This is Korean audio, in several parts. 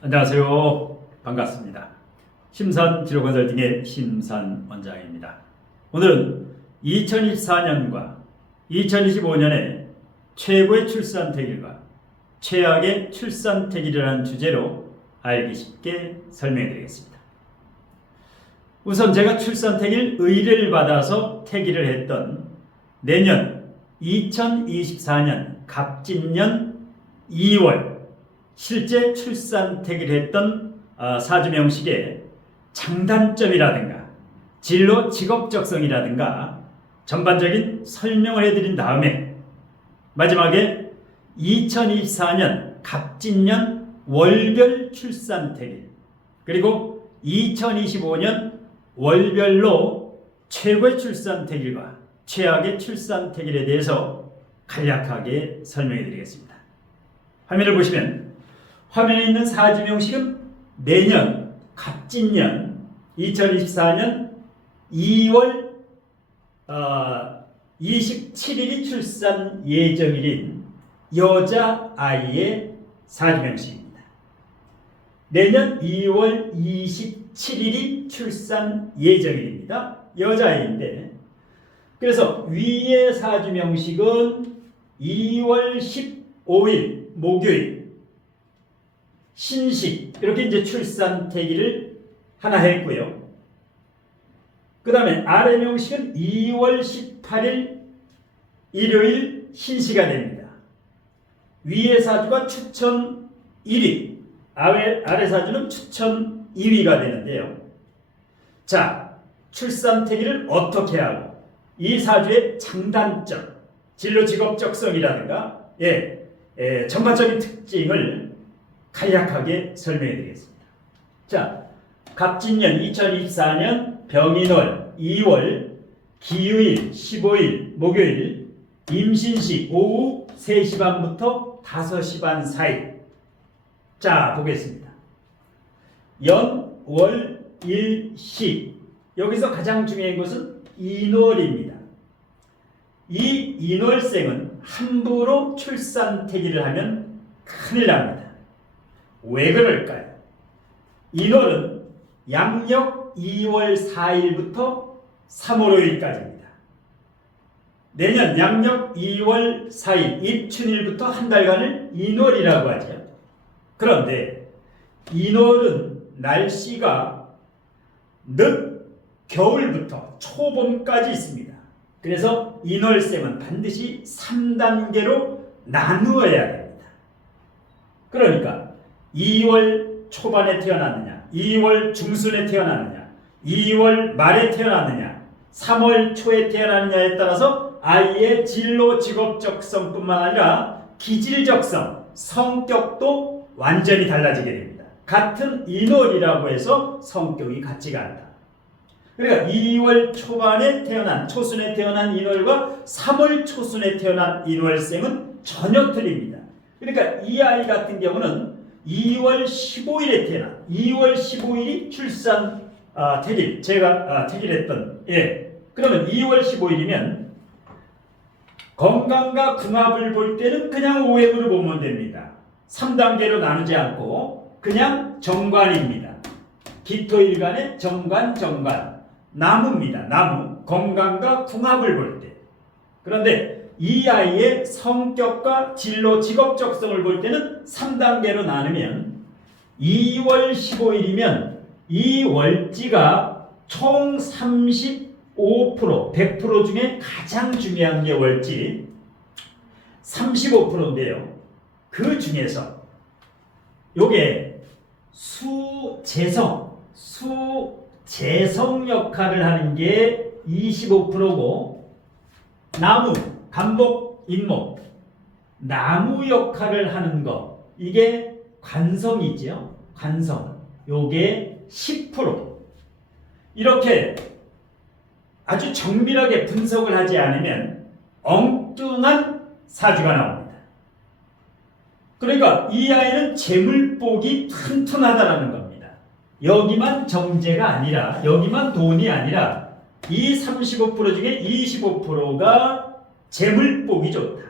안녕하세요. 반갑습니다. 심산치료건설팅의 심산원장입니다. 오늘은 2024년과 2025년의 최고의 출산택일과 최악의 출산택일이라는 주제로 알기 쉽게 설명해 드리겠습니다. 우선 제가 출산택일 의뢰를 받아서 택일을 했던 내년 2024년 갑진년 2월 실제 출산택일을 했던 사주명식의 장단점이라든가 진로 직업적성이라든가 전반적인 설명을 해드린 다음에 마지막에 2024년 갑진년 월별 출산택일 그리고 2025년 월별로 최고의 출산택일과 최악의 출산택일에 대해서 간략하게 설명해 드리겠습니다. 화면을 보시면 화면에 있는 사주명식은 내년 갑진년 2024년 2월 27일이 출산 예정일인 여자아이의 사주명식입니다. 내년 2월 27일이 출산 예정일입니다. 여자아이인데 그래서 위의 사주명식은 2월 15일 목요일 신식 이렇게 이제 출산택일을 하나 했고요. 그 다음에 아래 명식은 2월 18일 일요일 신시가 됩니다. 위의 사주가 추천 1위, 아래 사주는 추천 2위가 되는데요. 자, 출산택일을 어떻게 하고 이 사주의 장단점, 진로 직업적성이라든가 전반적인 특징을 간략하게 설명해 드리겠습니다. 자, 갑진년 2024년 병인월 2월 기유일 15일 목요일 임신시 오후 3시 반부터 5시 반 사이. 자, 보겠습니다. 연, 월, 일, 시. 여기서 가장 중요한 것은 인월입니다. 이 인월생은 함부로 출산택일을 하면 큰일 납니다. 왜 그럴까요? 인월은 양력 2월 4일부터 3월 5일까지입니다. 내년 양력 2월 4일 입춘일부터 한 달간을 인월이라고 하죠. 그런데 인월은 날씨가 늦 겨울부터 초봄까지 있습니다. 그래서 인월생은 반드시 3단계로 나누어야 됩니다. 그러니까 2월 초반에 태어났느냐, 2월 중순에 태어났느냐, 2월 말에 태어났느냐, 3월 초에 태어났느냐에 따라서 아이의 진로 직업적성뿐만 아니라 기질적성, 성격도 완전히 달라지게 됩니다. 같은 인월이라고 해서 성격이 같지가 않다. 그러니까 2월 초반에 태어난, 초순에 태어난 인월과 3월 초순에 태어난 인월생은 전혀 틀립니다. 그러니까 이 아이 같은 경우는 2월 15일에 태어난 2월 15일이 출산 택일 제가 택일했던 그러면 2월 15일이면 건강과 궁합을 볼 때는 그냥 오행으로 보면 됩니다. 3단계로 나누지 않고 그냥 정관입니다. 기토일간의 정관 나무입니다. 나무 건강과 궁합을 볼 때. 그런데 이 아이의 성격과 진로 직업적성을 볼 때는 3단계로 나누면 2월 15일이면 이 월지가 총 35% 100% 중에 가장 중요한 게 월지 35%인데요. 그 중에서 요게 수재성 역할을 하는 게 25%고 나무 간목, 인목, 나무 역할을 하는 거 이게 관성이죠. 관성. 요게 10%. 이렇게 아주 정밀하게 분석을 하지 않으면 엉뚱한 사주가 나옵니다. 그러니까 이 아이는 재물복이 튼튼하다는 겁니다. 여기만 정제가 아니라 여기만 돈이 아니라 이 35% 중에 25%가 재물복이 좋다.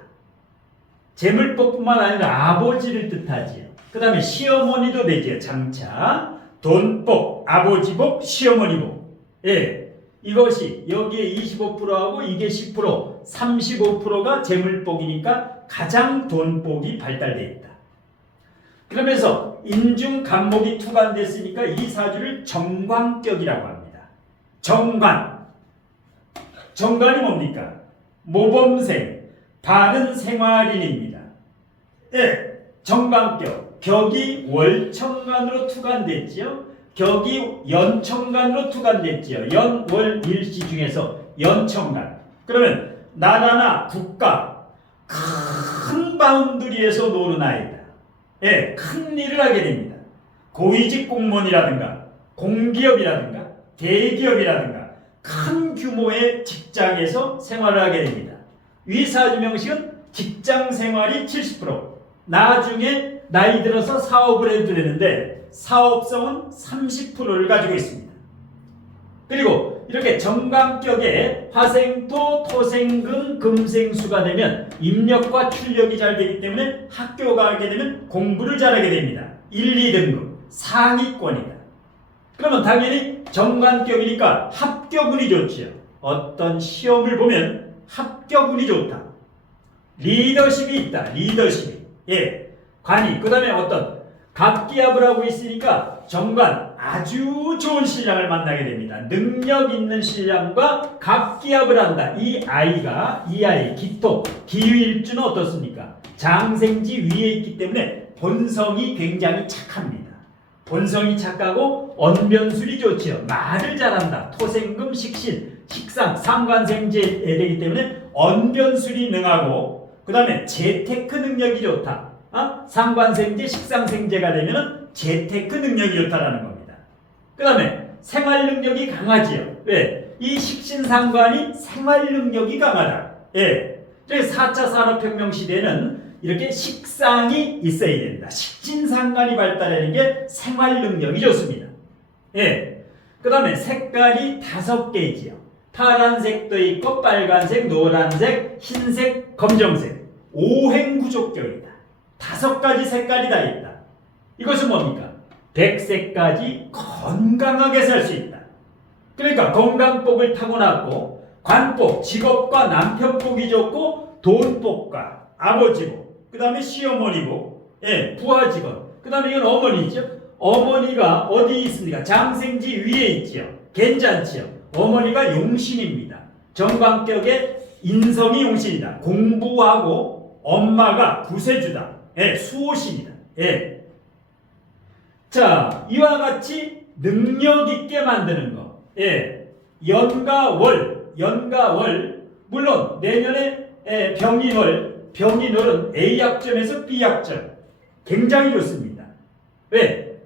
재물복뿐만 아니라 아버지를 뜻하지요. 그 다음에 시어머니도 되죠. 장차. 돈복, 아버지복, 시어머니복. 예. 이것이 여기에 25%하고 이게 10%, 35%가 재물복이니까 가장 돈복이 발달되어 있다. 그러면서 인중 간목이 투관됐으니까 이 사주를 정관격이라고 합니다. 정관. 정관이 뭡니까? 모범생, 바른 생활인입니다. 예, 정관격. 격이 월청관으로 투관됐지요. 격이 연청관으로 투관됐지요. 연, 월, 일시 중에서 연청관. 그러면 나라나 국가 큰 바운드리에서 노는 아이다. 예, 큰 일을 하게 됩니다. 고위직 공무원이라든가 공기업이라든가 대기업이라든가 큰 규모의 직장에서 생활을 하게 됩니다. 위 사주 명식은 직장 생활이 70%, 나중에 나이 들어서 사업을 해도 되는데 사업성은 30%를 가지고 있습니다. 그리고 이렇게 정관격에 화생토, 토생금, 금생수가 되면 입력과 출력이 잘 되기 때문에 학교 가게 되면 공부를 잘하게 됩니다. 1, 2등급 상위권이다. 그러면 당연히 정관격이니까 합격운이 좋지요. 어떤 시험을 보면 합격운이 좋다. 리더십이 있다. 리더십이. 예. 관이. 그 다음에 어떤 갑기합을 하고 있으니까 정관 아주 좋은 신랑을 만나게 됩니다. 능력 있는 신랑과 갑기합을 한다. 이 아이 기토 기일주는 어떻습니까? 장생지 위에 있기 때문에 본성이 굉장히 착합니다. 본성이 착하고 언변술이 좋지요. 말을 잘한다. 토생금 식신 식상 상관생제에 되기 때문에 언변술이 능하고 그 다음에 재테크 능력이 좋다. 상관생제 식상생제가 되면 재테크 능력이 좋다라는 겁니다. 그 다음에 생활 능력이 강하지요. 왜? 이 식신상관이 생활 능력이 강하다. 예. 그래서 4차 산업혁명 시대는 이렇게 식상이 있어야 된다. 식신상관이 발달하는 게 생활 능력이 좋습니다. 예. 그 다음에 색깔이 5개지요. 파란색도 있고 빨간색, 노란색, 흰색, 검정색. 오행구족격이다. 5가지 색깔이 다 있다. 이것은 뭡니까? 100세까지 건강하게 살 수 있다. 그러니까 건강복을 타고났고 관복, 직업과 남편복이 좋고 돈복과 아버지복, 그 다음에 시어머니복, 예, 부하직원, 그 다음에 이건 어머니죠. 어머니가 어디 있습니까? 장생지 위에 있지요. 괜찮지요. 어머니가 용신입니다. 정관격의 인성이 용신이다. 공부하고 엄마가 구세주다. 예, 수호신이다. 예. 자, 이와 같이 능력 있게 만드는 거. 예. 연가 월. 물론 내년에 병인월은 A약점에서 B약점. 굉장히 좋습니다. 왜?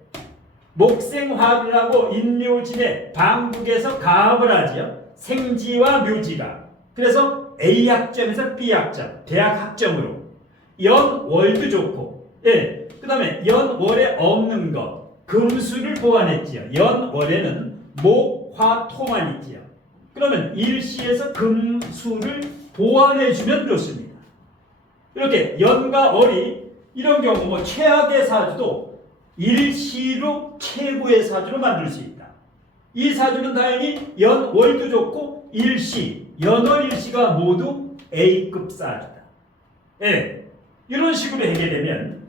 목생화를 하고 인묘진의 방국에서 가합을 하지요. 생지와 묘지가. 그래서 A약점에서 B약점. 대학 학점으로. 연월도 좋고, 예, 그 다음에 연월에 없는 것, 금수를 보완했지요. 연월에는 목, 화, 토만 있지요. 그러면 일시에서 금수를 보완해주면 좋습니다. 이렇게 연과 월이 이런 경우 뭐 최악의 사주도 일시로 최고의 사주로 만들 수 있다. 이 사주는 당연히 연월도 좋고 일시, 연월 일시가 모두 A급 사주다. 예. 이런 식으로 하게 되면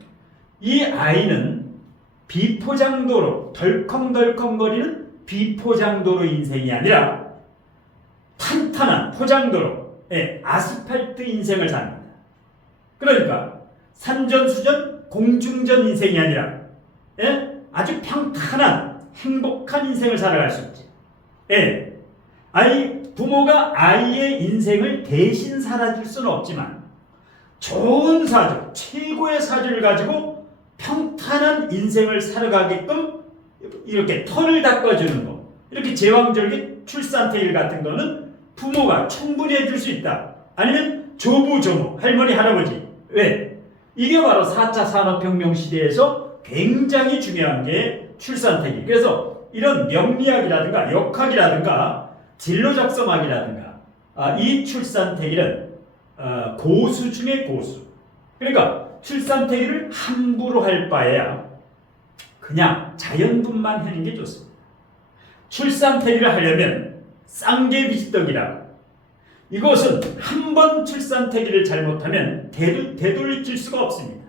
이 아이는 비포장도로 덜컹덜컹거리는 비포장도로 인생이 아니라 탄탄한 포장도로 아스팔트 인생을 삽니다. 그러니까 산전수전 공중전 인생이 아니라 아주 평탄한 행복한 인생을 살아갈 수 있지. 부모가 아이의 인생을 대신 살아줄 수는 없지만 좋은 사주, 최고의 사주를 가지고 평탄한 인생을 살아가게끔 이렇게 털을 닦아주는 거, 이렇게 제왕절개 출산태일 같은 거는 부모가 충분히 해줄 수 있다. 아니면 조부, 조모, 할머니, 할아버지. 왜? 이게 바로 4차 산업혁명 시대에서 굉장히 중요한 게 출산태기. 그래서 이런 명리학이라든가 역학이라든가 진로작성학이라든가 이 출산태기는 고수 중의 고수. 그러니까 출산태기를 함부로 할 바에야 그냥 자연분만 하는 게 좋습니다. 출산태기를 하려면 쌍계비지떡이라, 이것은 한 번 출산태기를 잘못하면 되돌릴 수가 없습니다.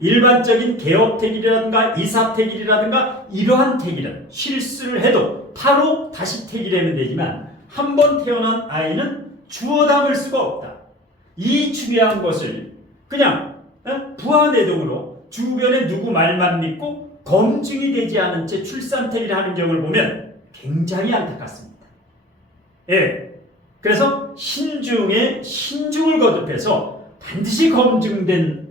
일반적인 개업태기라든가 이사태기라든가 이러한 태기는 실수를 해도 바로 다시 태기하면 되지만 한 번 태어난 아이는 주워 담을 수가 없다. 이 중요한 것을 그냥 부하내동으로 주변에 누구 말만 믿고 검증이 되지 않은 채 출산태기를 하는 경우를 보면 굉장히 안타깝습니다. 예, 그래서 신중에 신중을 거듭해서 반드시 검증된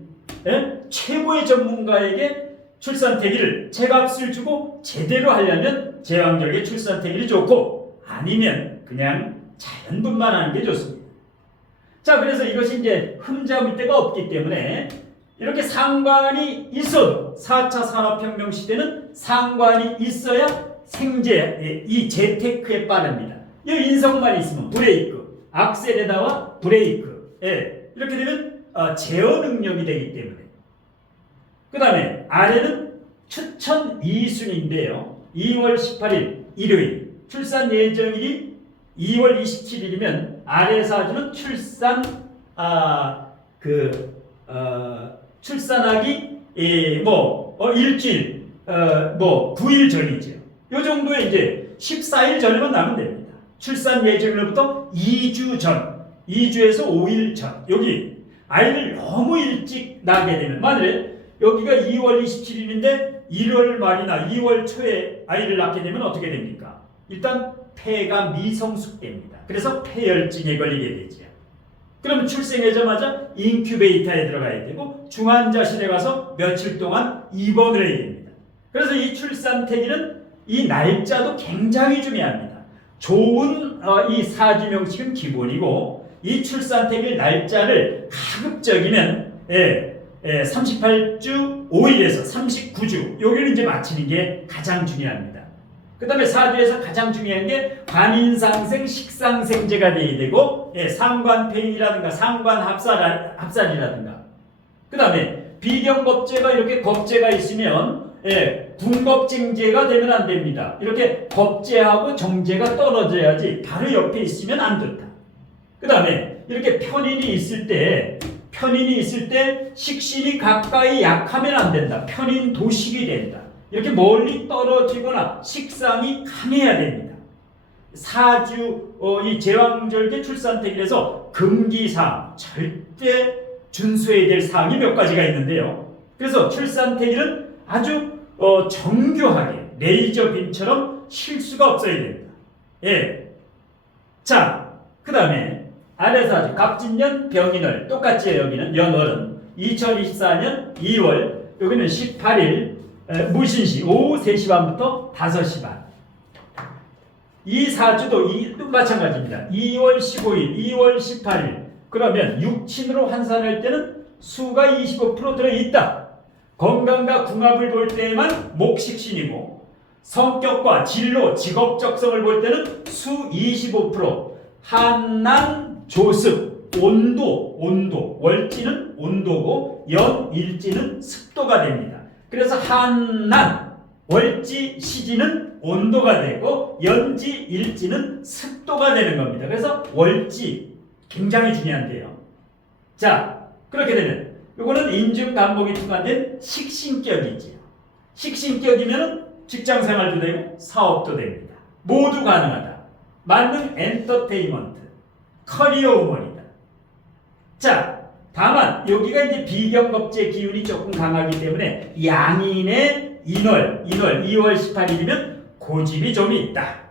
최고의 전문가에게 출산태기를 제값을 주고 제대로 하려면 제왕절개 출산태기를 좋고, 아니면 그냥 자연분만 하는 게 좋습니다. 자, 그래서 이것이 이제 흠잡을 데가 없기 때문에 이렇게 상관이 있어도 4차 산업혁명 시대는 상관이 있어야 생제, 이 재테크에 빠릅니다. 이 인성만 있으면 브레이크, 악셀에다가 브레이크, 이렇게 되면 제어 능력이 되기 때문에. 그 다음에 아래는 추천 2순인데요. 2월 18일 일요일, 출산 예정일이 2월 27일이면 아래 사주는 출산하기 일주일, 9일 전이죠. 요 정도에 이제 14일 전에만 나면 됩니다. 출산 예정일부터 2주 전, 2주에서 5일 전. 여기 아이를 너무 일찍 낳게 되면, 만약에 여기가 2월 27일인데 1월 말이나 2월 초에 아이를 낳게 되면 어떻게 됩니까? 일단 폐가 미성숙됩니다. 그래서 폐혈증에 걸리게 되죠. 그럼 출생하자마자 인큐베이터에 들어가야 되고 중환자실에 가서 며칠 동안 입원을 해야 됩니다. 그래서 이 출산태기는 이 날짜도 굉장히 중요합니다. 좋은 이 사주명식은 기본이고, 이 출산태기 날짜를 가급적이면 38주 5일에서 39주 여기를 이제 맞추는 게 가장 중요합니다. 그 다음에 사주에서 가장 중요한 게 관인상생 식상생제가 돼야 되고, 상관폐인이라든가 상관합살이라든가, 그 다음에 비경겁제가 이렇게 겁제가 있으면 군겁쟁제가 되면 안 됩니다. 이렇게 겁제하고 정제가 떨어져야지 바로 옆에 있으면 안 좋다. 그 다음에 이렇게 편인이 있을 때 식신이 가까이 약하면 안 된다. 편인 도식이 된다. 이렇게 멀리 떨어지거나 식상이 강해야 됩니다. 사주 이 제왕절개 출산태기에서 금기사항, 절대 준수해야 될 사항이 몇 가지가 있는데요. 그래서 출산태기는 아주 정교하게 레이저 빔처럼 실수가 없어야 됩니다. 자, 그 다음에 아래사주 갑진년 병인월, 똑같이 여기는 연월은 2024년 2월, 여기는 18일 무신시 오후 3시 반부터 5시 반. 이 사주도 또 마찬가지입니다. 2월 15일, 2월 18일. 그러면 육친으로 환산할 때는 수가 25% 들어있다. 건강과 궁합을 볼 때만 목식신이고, 성격과 진로, 직업적성을 볼 때는 수 25%, 한난, 조습, 온도, 월지는 온도고 연일지는 습도가 됩니다. 그래서 한난, 월지, 시지는 온도가 되고 연지, 일지는 습도가 되는 겁니다. 그래서 월지 굉장히 중요한데요. 자, 그렇게 되면 이거는 인중간목이 투과된 식신격이지요. 식신격이면 직장생활도 되고 사업도 됩니다. 모두 가능하다. 만능 엔터테인먼트, 커리어 우먼이다. 자, 다만 여기가 이제 비경겁제 기운이 조금 강하기 때문에 양인의 인월 2월 18일이면 고집이 좀 있다.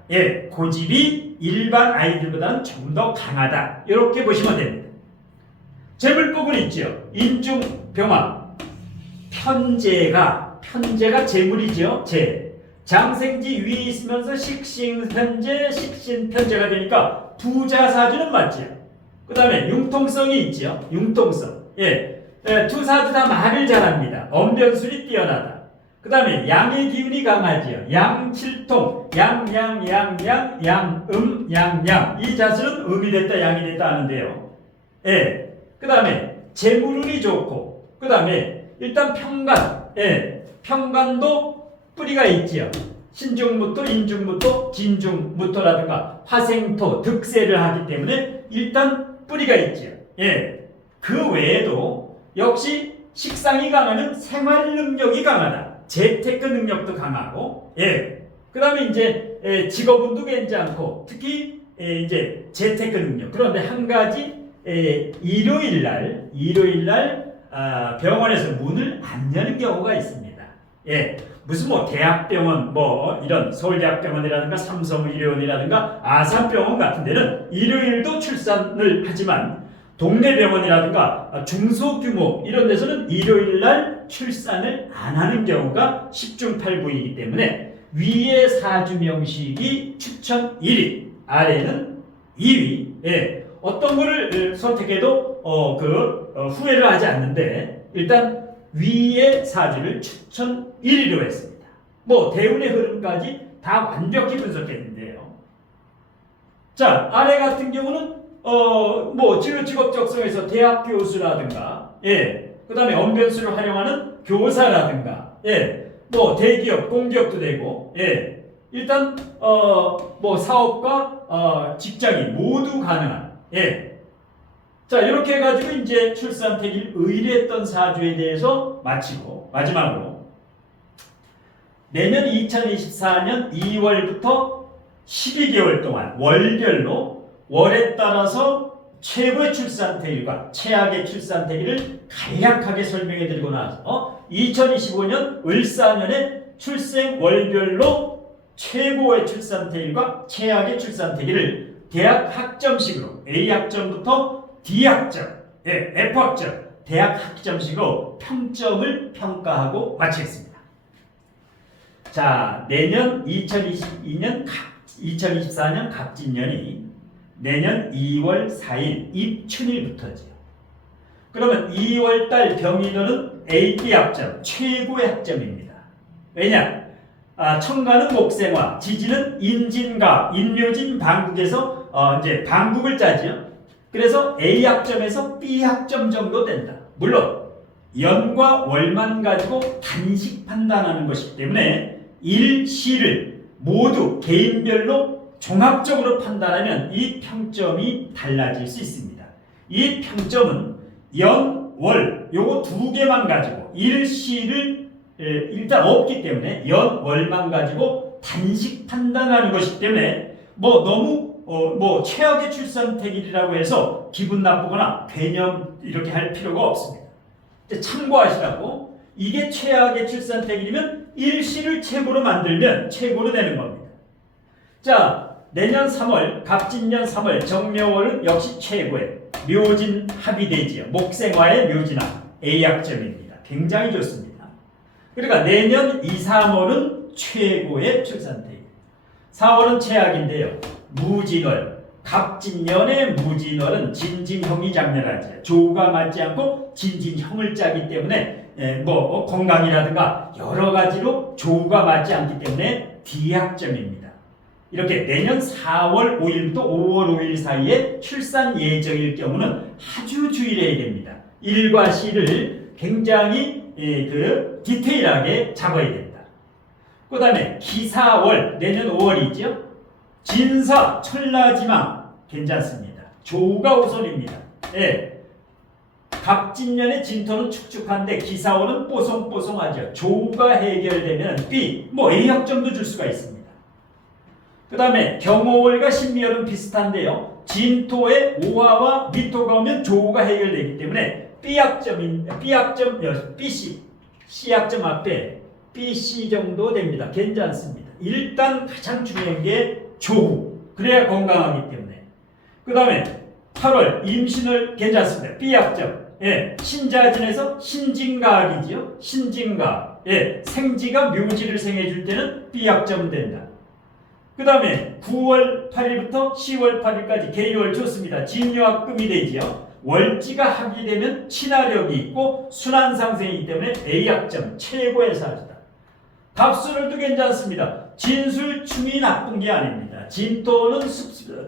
고집이 일반 아이들보다는 좀 더 강하다. 이렇게 보시면 됩니다. 재물복은 있죠. 인중병화, 편제가 재물이죠. 장생지 위에 있으면서 식신편제, 식신편제가 되니까 부자사주는 맞죠. 그 다음에 융통성이 있죠. 융통성. 두 사주 다 말을 잘합니다. 언변술이 뛰어나다. 그 다음에 양의 기운이 강하지요. 양칠통, 양양, 양. 이 자수는 음이 됐다, 양이 됐다 하는데요. 그 다음에 재물운이 좋고, 그 다음에 일단 평간, 평간도 뿌리가 있지요. 신중무토, 인중무토, 진중무토라든가 화생토, 득세를 하기 때문에 일단 뿌리가 있지요. 그 외에도 역시 식상이 강하면 생활 능력이 강하다. 재테크 능력도 강하고, 그 다음에 이제 직업운도 괜찮고, 특히 이제 재테크 능력. 그런데 한 가지 일요일날 병원에서 문을 안 여는 경우가 있습니다. 무슨 뭐 대학병원, 뭐 이런 서울대학병원이라든가 삼성의료원이라든가 아산병원 같은 데는 일요일도 출산을 하지만 동네 병원이라든가 중소규모 이런 데서는 일요일날 출산을 안 하는 경우가 10중 8구이기 때문에 위의 사주 명식이 추천 1위, 아래는 2위. 어떤 거를 선택해도 후회를 하지 않는데 일단 위의 사주를 추천 1위로 했습니다. 뭐 대운의 흐름까지 다 완벽히 분석했는데요. 자, 아래 같은 경우는 뭐 직업 적성에서 대학 교수라든가, 그 다음에 언변수를 활용하는 교사라든가, 뭐 대기업, 공기업도 되고, 일단 뭐 사업과 직장이 모두 가능한, 자, 이렇게 해가지고 이제 출산택일 의뢰했던 사주에 대해서 마치고 마지막으로 내년 2024년 2월부터 12개월 동안 월별로 월에 따라서 최고의 출산택일과 최악의 출산택일을 간략하게 설명해 드리고 나서 2025년 을사년에 출생 월별로 최고의 출산택일과 최악의 출산택일을 대학 학점식으로 A학점부터 D학점, F학점, 대학 학점식으로 평점을 평가하고 마치겠습니다. 자, 내년 2024년 갑진년이 내년 2월 4일 입춘일부터죠. 그러면 2월달 병인호는 AB 학점, 최고의 학점입니다. 왜냐? 청가는 목생화, 지지는 인진가, 인묘진 방국에서 이제 방국을 짜지요. 그래서 A 학점에서 B 학점 정도 된다. 물론 연과 월만 가지고 단식 판단하는 것이기 때문에 일시를 모두 개인별로 종합적으로 판단하면 이 평점이 달라질 수 있습니다. 이 평점은 연, 월 요거 두 개만 가지고 일시를 일단 없기 때문에 연, 월만 가지고 단식 판단하는 것이기 때문에 뭐 너무 뭐 최악의 출산택일이라고 해서 기분 나쁘거나 개념 이렇게 할 필요가 없습니다. 참고하시라고 이게 최악의 출산택일이면 일시를 최고로 만들면 최고로 되는 겁니다. 자, 내년 3월 갑진년 3월 정묘월은 역시 최고의 묘진 합이 되지요. 목생화의 묘진합 A학점입니다. 굉장히 좋습니다. 그러니까 내년 2, 3월은 최고의 출산택일. 4월은 최악인데요. 무진월, 갑진년의 무진월은 진진형이 장렬하지. 조가 맞지 않고 진진형을 짜기 때문에 뭐 건강이라든가 여러 가지로 조가 맞지 않기 때문에 D학점입니다. 이렇게 내년 4월 5일부터 5월 5일 사이에 출산 예정일 경우는 아주 주의해야 됩니다. 일과 시를 굉장히 디테일하게 잡아야 된다. 그 다음에 기사월, 내년 5월이죠. 진사, 천라지망 괜찮습니다. 조가 우선입니다. 갑진년의 진토는 축축한데 기사월은 뽀송뽀송하죠. 조가 해결되면 B, 뭐 A학점도 줄 수가 있습니다. 그 다음에 경호월과 신미월은 비슷한데요. 진토에 오화와 미토가 오면 조가 해결되기 때문에 B학점, BC, C학점 앞에 BC 정도 됩니다. 괜찮습니다. 일단 가장 중요한 게 조후, 그래야 건강하기 때문에. 그 다음에 8월 임신을 괜찮습니다. B학점. 신자진에서 신진가학이지요. 신진가. 생지가 묘지를 생해줄 때는 B학점 된다. 그 다음에 9월 8일부터 10월 8일까지 계율 좋습니다. 진유학금이 되지요. 월지가 합이 되면 친화력이 있고 순환상생이기 때문에 A학점 최고의 사주다. 갑술월도 괜찮습니다. 진술충이 나쁜 게 아닙니다. 진토는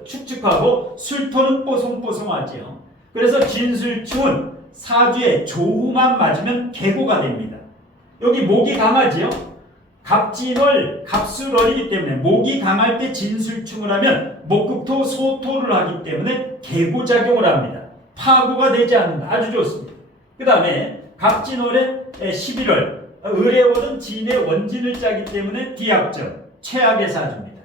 축축하고 술토는 뽀송뽀송하지요. 그래서 진술충은 사주에 조우만 맞으면 계고가 됩니다. 여기 목이 강하지요? 갑진월, 갑술월이기 때문에 목이 강할 때 진술충을 하면 목극토, 소토를 하기 때문에 계고작용을 합니다. 파고가 되지 않는다. 아주 좋습니다. 그 다음에 갑진월에 11월, 을해월은 진의 원진을 짜기 때문에 D합점, 최악의 사주입니다.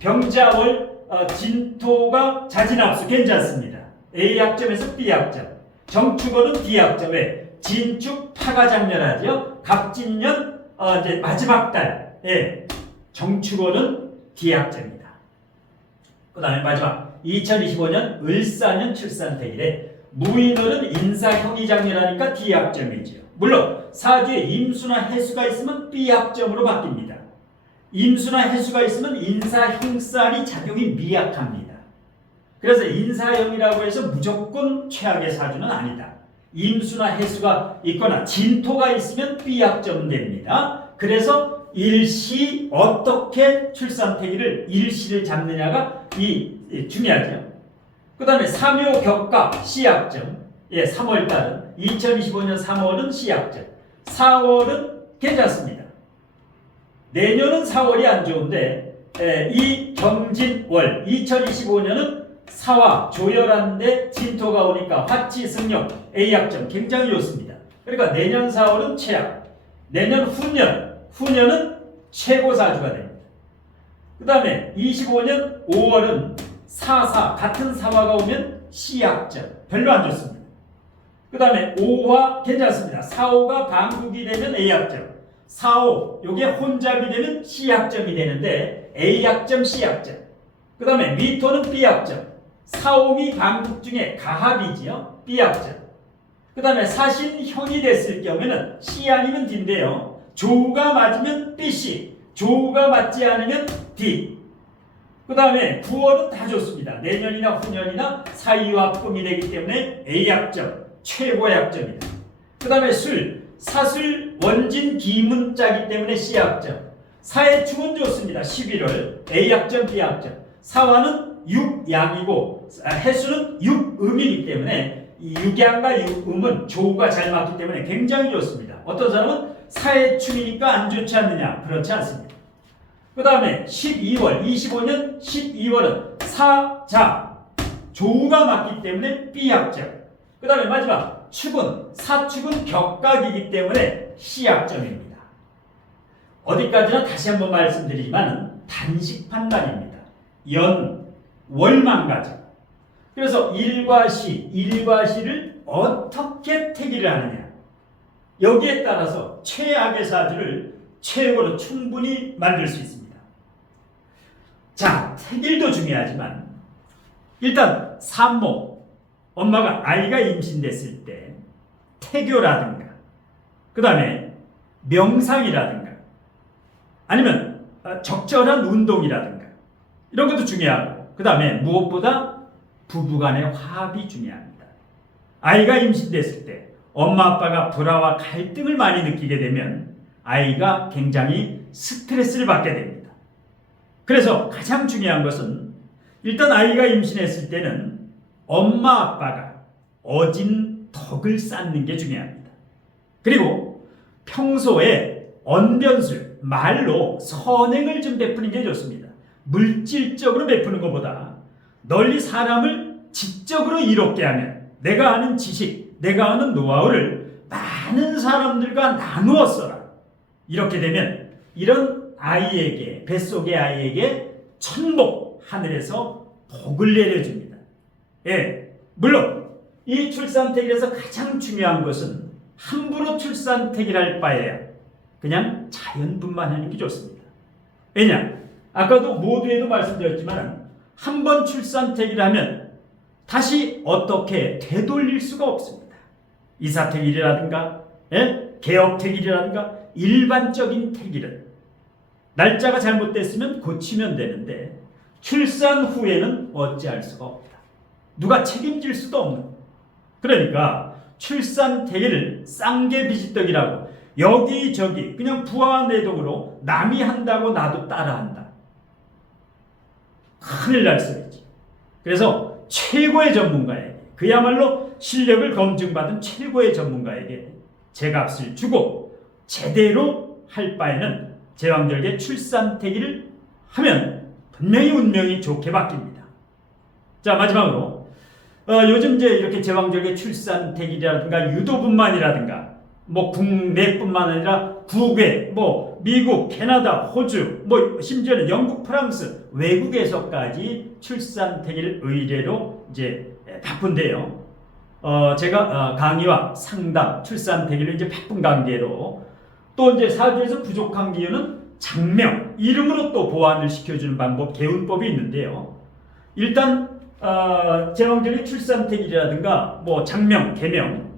병자월, 진토가 자진합수 괜찮습니다. A합점에서 B합점, 정축월은 D합점에 진축 파가 장렬하죠. 갑진년 이제 마지막 달, 정축월은 D합점입니다. 그 다음에 마지막 2025년 을사년 출산택일에 무인월은 인사형이 장렬하니까 D합점이지요. 물론 사주에 임수나 해수가 있으면 B합점으로 바뀝니다. 임수나 해수가 있으면 인사형살이 작용이 미약합니다. 그래서 인사형이라고 해서 무조건 최악의 사주는 아니다. 임수나 해수가 있거나 진토가 있으면 B합점 됩니다. 그래서 일시 어떻게 출산태기를 일시를 잡느냐가 중요하죠. 그 다음에 삼요 격가 C합점. 3월달은 2025년 3월은 C합점. 4월은 괜찮습니다. 내년은 4월이 안 좋은데 이 경진월 2025년은 사화 조열한데 진토가 오니까 화치승용 A합점 굉장히 좋습니다. 그러니까 내년 4월은 최악, 내년 후년은 최고사주가 됩니다. 그 다음에 25년 5월은 사사 같은 사화가 오면 C합점 별로 안 좋습니다. 그 다음에 5화 괜찮습니다. 4호가 방국이 되면 A합점, 4호 요게 혼잡이 되면 C합점이 되는데 A합점, C합점. 그 다음에 미토는 B합점, 4홈이 방국 중에 가합이지요. B합점. 그 다음에 사신형이 됐을 경우에는 C 아니면 D인데요. 조우가 맞으면 BC, 조우가 맞지 않으면 D. 그 다음에 9월은 다 좋습니다. 내년이나 후년이나 사이화금이 되기 때문에 A합점, 최고의 합점이다. 그 다음에 사술 원진 기문자기 때문에 C합점. 사해충은 좋습니다. 11월 A합점, B합점. 사화는 육양이고 해수는 육음이기 때문에 이 육양과 육음은 조우가 잘 맞기 때문에 굉장히 좋습니다. 어떤 사람은 사해충이니까 안 좋지 않느냐? 그렇지 않습니다. 그 다음에 12월 25년 12월은 사자 조우가 맞기 때문에 B합점. 그 다음에 마지막 축은 사축은 격각이기 때문에 C합점입니다. 어디까지나 다시 한번 말씀드리지만 단식 판단입니다. 월만 가죠. 그래서 일과 시를 어떻게 태기를 하느냐 여기에 따라서 최악의 사주를 최고로 충분히 만들 수 있습니다. 자, 태길도 중요하지만 일단 산모 엄마가 아이가 임신됐을 때 태교라든가 그 다음에 명상이라든가 아니면 적절한 운동이라든가 이런 것도 중요하고 그 다음에 무엇보다 부부간의 화합이 중요합니다. 아이가 임신됐을 때 엄마 아빠가 불화와 갈등을 많이 느끼게 되면 아이가 굉장히 스트레스를 받게 됩니다. 그래서 가장 중요한 것은 일단 아이가 임신했을 때는 엄마 아빠가 어진 덕을 쌓는 게 중요합니다. 그리고 평소에 언변술, 말로 선행을 좀 베푸는 게 좋습니다. 물질적으로 베푸는 것보다 널리 사람을 지적으로 이롭게 하면 내가 아는 지식, 내가 아는 노하우를 많은 사람들과 나누어 써라. 이렇게 되면 이런 아이에게, 뱃속의 아이에게 천복, 하늘에서 복을 내려줍니다. 물론 이 출산태길에서 가장 중요한 것은 함부로 출산태길할 바에야 그냥 자연분만 하는 게 좋습니다. 왜냐? 아까도 모두에도 말씀드렸지만 한 번 출산태기를 하면 다시 어떻게 되돌릴 수가 없습니다. 이사태길이라든가 개업태길이라든가 일반적인 태길은 날짜가 잘못됐으면 고치면 되는데 출산 후에는 어찌할 수가 없다. 누가 책임질 수도 없는. 그러니까 출산태길을 쌍계비지떡이라고 여기저기 그냥 부하내동으로 남이 한다고 나도 따라한다. 큰일 날 소리지. 그래서 최고의 전문가에게 그야말로 실력을 검증받은 최고의 전문가에게 제값을 주고 제대로 할 바에는 제왕절개 출산태기를 하면 분명히 운명이 좋게 바뀝니다. 자, 마지막으로 요즘 이제 이렇게 제왕절개 출산태기라든가 유도분만이라든가 뭐 국내뿐만 아니라 국외, 뭐 미국, 캐나다, 호주, 뭐 심지어는 영국, 프랑스 외국에서까지 출산태기를 의뢰로 이제 바쁜데요. 제가 강의와 상담, 출산태기를 이제 바쁜 관계로 또 이제 사주에서 부족한 기운은 장명, 이름으로 또 보완을 시켜주는 방법, 개운법이 있는데요. 일단 제왕절개 출산태기라든가 뭐 장명, 개명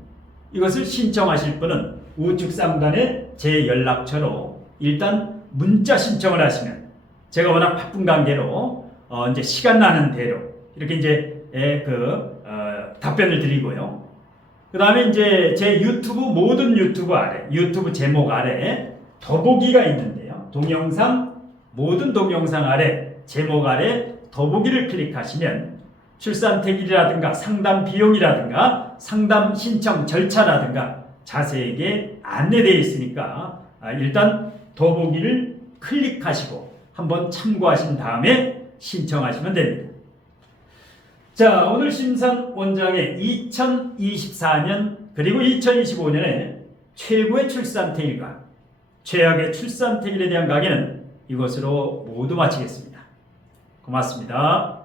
이것을 신청하실 분은 우측 상단에 제 연락처로 일단 문자 신청을 하시면 제가 워낙 바쁜 관계로 이제 시간 나는 대로 이렇게 이제 답변을 드리고요. 그 다음에 이제 제 유튜브 모든 유튜브 아래 유튜브 제목 아래 더보기가 있는데요. 동영상 모든 동영상 아래 제목 아래 더보기를 클릭하시면 출산태기라든가 상담 비용이라든가 상담 신청 절차라든가 자세하게 안내되어 있으니까 일단 더보기를 클릭하시고 한번 참고하신 다음에 신청하시면 됩니다. 자, 오늘 심산 원장의 2024년 그리고 2025년에 최고의 출산태기과 최악의 출산태기에 대한 강의는 이것으로 모두 마치겠습니다. 고맙습니다.